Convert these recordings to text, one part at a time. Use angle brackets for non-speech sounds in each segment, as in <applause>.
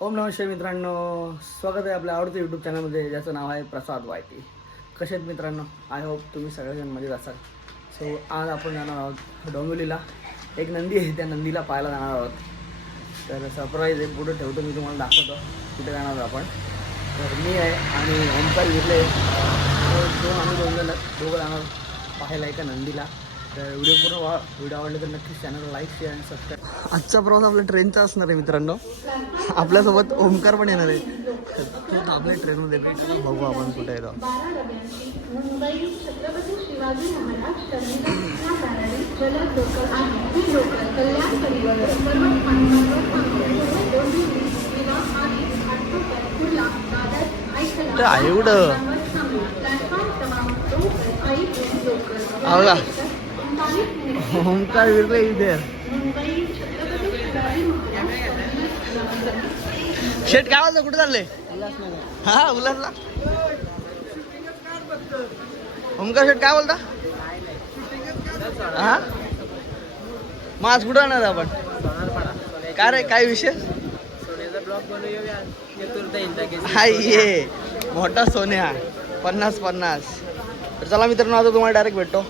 ओम नमस्ते मित्रांनो. स्वागत आहे आपल्या आवडत्या यूट्यूब चॅनलमध्ये ज्याचं नाव आहे प्रसाद वायटी. कसे आहेत मित्रांनो? आय होप तुम्ही सगळेजण मजेत असाल. सो आज आपण जाणार आहोत डोंबिवलीला. एक नंदी आहे त्या नंदीला पाहायला जाणार आहोत. तर सरप्राईज आहे पुढे ठेवतो मी तुम्हाला दाखवतो. कुठे जाणार आहोत आपण. तर मी आहे आणि ओमकार घेतले दोन आम्ही दोन जण दोघं जाणार पाहायला एका नंदीला. तर व्हिडिओ पूर्ण वा व्हिडिओ आवडले तर नक्कीच चॅनलला लाईक शेअर आणि सबस्क्राईब आजचा प्रवास आपला ट्रेनचा असणार आहे मित्रांनो. आपल्यासोबत ओमकार पण येणार आहे. तू आपल्या ट्रेनमध्ये बघू आपण कुठे येतो आहे एवढं ओमकार विरले इथे शेट काय वाजता कुठे चाललंय? हा उल्हासला ओमकार शेट काय बोलता? हा? मग आज कुठं आणणार आपण? काय रे काय विषय? हाय ये. मोठा सोन्या. पन्नास पन्नास. तर चला मित्रांनो आता तुम्हाला डायरेक्ट भेटतो.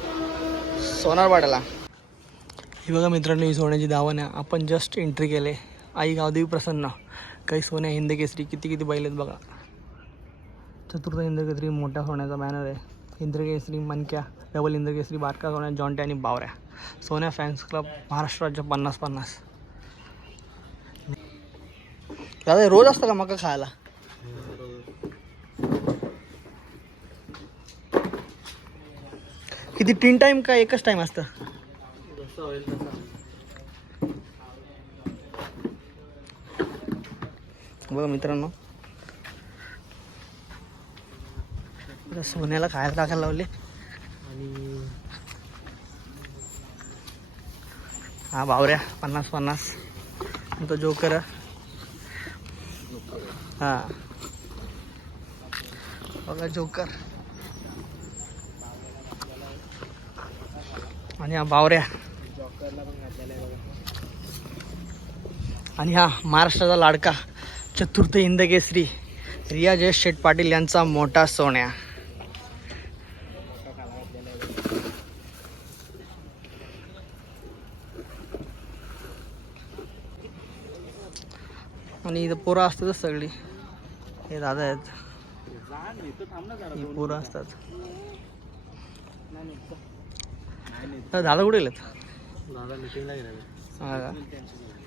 सोनारपाड्याला. ही बघा मित्रांनो ही सोन्याची दावण आहे. आपण जस्ट एंट्री केले. आई गावदेवी प्रसन्न. काही सोन्या हिंद केसरी किती किती बैल आहेत बघा. चतुर्थ इंद्रकेसरी मोठ्या सोन्याचा बॅनर आहे. इंद्रकेसरी मनक्या डबल इंद्रकेसरी बारका सोन्या जॉन्ट्या आणि बावऱ्या. सोन्या फॅन्स क्लब महाराष्ट्र राज्य पन्नास पन्नास. दादा रोज असतं का मका खायला? किती तीन टाइम का एकच टाइम असतं? बघा मित्रांनो. सोन्याला खायला टाकायला लावले. आणि हा बावऱ्या पन्नास पन्नास. तो जोकर. हा. बघा जोकर. आणि हा बावऱ्या. आणि हा महाराष्ट्राचा लाडका. चतुर्थ हिंद केसरी रिया जयेश शेठ पाटील यांचा मोठा सोन्या. आणि इथं पोरं असतातच सगळी. हे दादा आहेत. ही पोरं असतात. दादा कुठे गेलेत?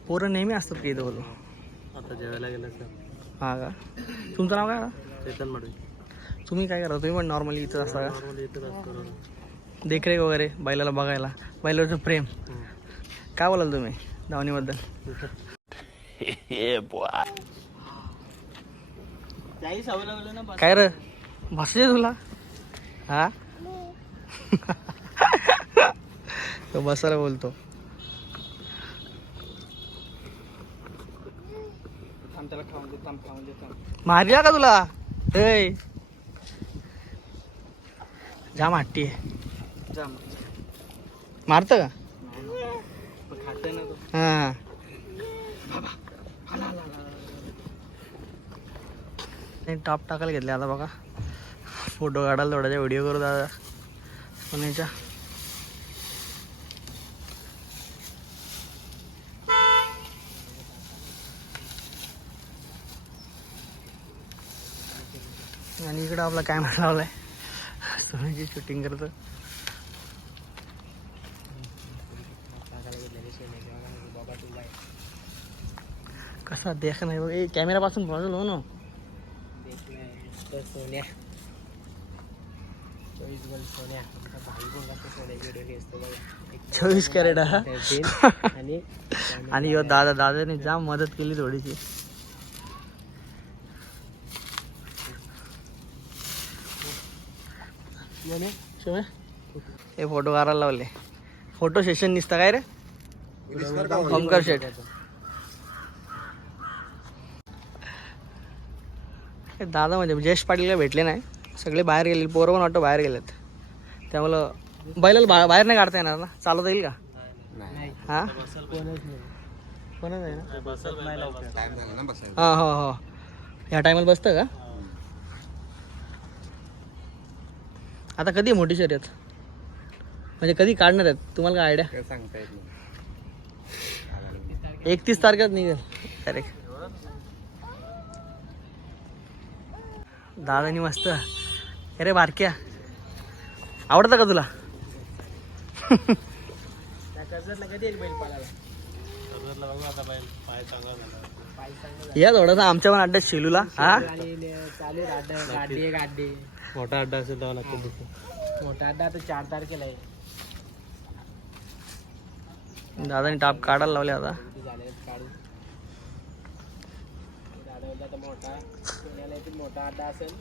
पोरं नेहमी असतात की इथं बोलू आता जेवायला गेलं सर. हा का? तुमचं नाव काय आहे? चेतन मडवी. तुम्ही काय करा तुम्ही पण नॉर्मली इथं असता का? नॉर्मली इथं असतो देखरेख वगैरे बैलाला बघायला. बैलाचं प्रेम. काय बोलाल तुम्ही धावणीबद्दल? काय र? बसले तुला? हा? तो बसायला बोलतो. मारला का तुला? जाम हट्टी आहे मारत. का? हा. टॉप टाकायला घेतले आता बघा. फोटो काढायला थोड्याचा व्हिडिओ करू दादा. सोन्याच्या आणि इकडं आपला कॅमेरा लावलाय. सोन्याची शूटिंग करतं. कसा देख नाही बघ. कॅमेरा पासून बाजूला हो ना. सोन्या चोवीस बल सोन्या भाई पण कसं सोन्याची व्हिडिओ घेतो बघा चोवीस कॅरेट <laughs> आणि दादा दादाने जाम मदत केली थोडीशी. हे. फोटो काढायला लावले. फोटो सेशन दिसतं काय रे? ओमकार शेट हे दादा म्हणजे जयेश पाटीलला भेटले नाही. सगळे बाहेर गेले पोरं पण वाटतं बाहेर गेलेत. त्यामुळं बैलाला बा बाहेर नाही काढता येणार ना? चालवता येईल का? नाही. हा? हा हो हो. ह्या टायमाला बसतं का? आता कधी मोठी शर्यत? म्हणजे कधी काढणार आहेत? तुम्हाला काय आयडिया सांगता येत एकतीस तारखेत निघेल. डायरेक्ट दादानी मस्त. अरे बारक्या. आवडतं का तुला? कर्जतला कधी एक बैल पळाला कर्जतला बघू आता बैल पाय चांगला झाला. या थोडासा आमच्या पण अड्ड्यात शेलूला हा? अड्डा अड्डे मोठा अड्डा असेल तेव्हा लागतो मोठा अड्डा आता चार तारखेला आहे. दादानी टाप काढायला लावले आता. दादा मोठा मोठा अड्डा असेल.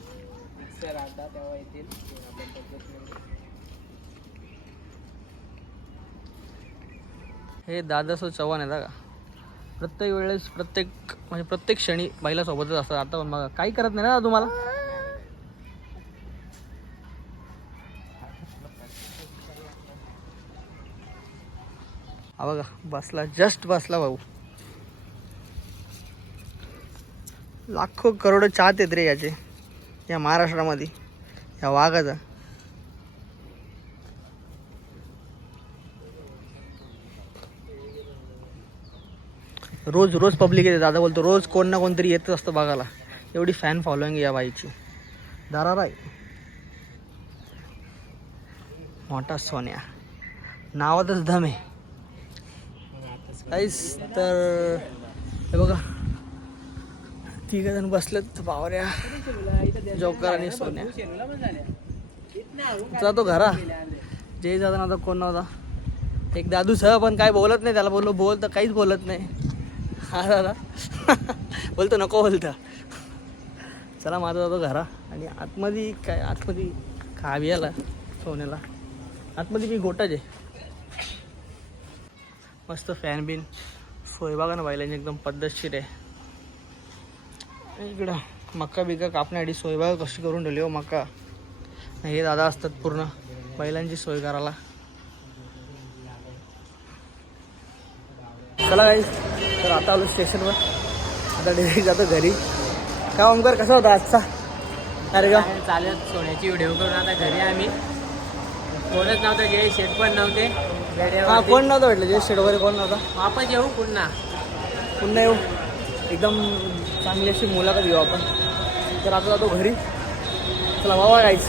मिक्सर अड्डा तेव्हा येतील. हे दादासो चव्हाण आहेत का प्रत्येक वेळेस प्रत्येक म्हणजे प्रत्येक क्षणी बैलासोबतच असतात. आता पण मग काही करत नाही ना तुम्हाला? हा बघा बसला जस्ट बसला भाऊ. लाखो करोड चाहत आहेत रे याचे या महाराष्ट्रामध्ये या वाघाचा. रोज रोज पब्लिक येते. दादा बोलतो रोज कोण ना कोणतरी येतच असतं बघायला. एवढी फॅन फॉलोईंग या बाईची. दारा राय. मोठा सोन्या. नावातच दम आहे. काहीच तर हे बघा. तिघ जण बसलेत पावऱ्या जोकर आणि सोन्या. जातो घरा. जय ना आता कोण नव्हता. एक दादू सह पण काय बोलत नाही त्याला बोललो बोल तर काहीच बोलत नाही. हा दादा <laughs> बोलतो नको बोलता. चला माझा जातो घरा. आणि आतमध्ये काय आतमध्ये खावी आला सोन्याला. आतमध्ये मी गोटाच आहे मस्त फॅन बिन. सोय बघा ना बैलांची एकदम पद्धतशीर आहे. इकडं मक्का बिका कापण्यासाठी सोयबाग कशी करून ठेवली हो मक्का. हे दादा असतात पूर्ण बैलांची सोय करायला. चला काही तर आता आलो स्टेशनवर. आता डिरेक्ट जातो घरी. का ओमकार कसा होता आजचा? अरे गा चालत सोन्याची व्हिडिओ करून आता घरी आम्ही. कोणच नव्हतं जे शेट पण नव्हते. हा. कोण नव्हतं भेटलं जे शेड वगैरे कोण नव्हता? वापस येऊ पुन्हा. पुन्हा येऊ. एकदम चांगली अशी मुलाखत घेऊ आपण. तर आता जातो घरी. चला बाबा काहीच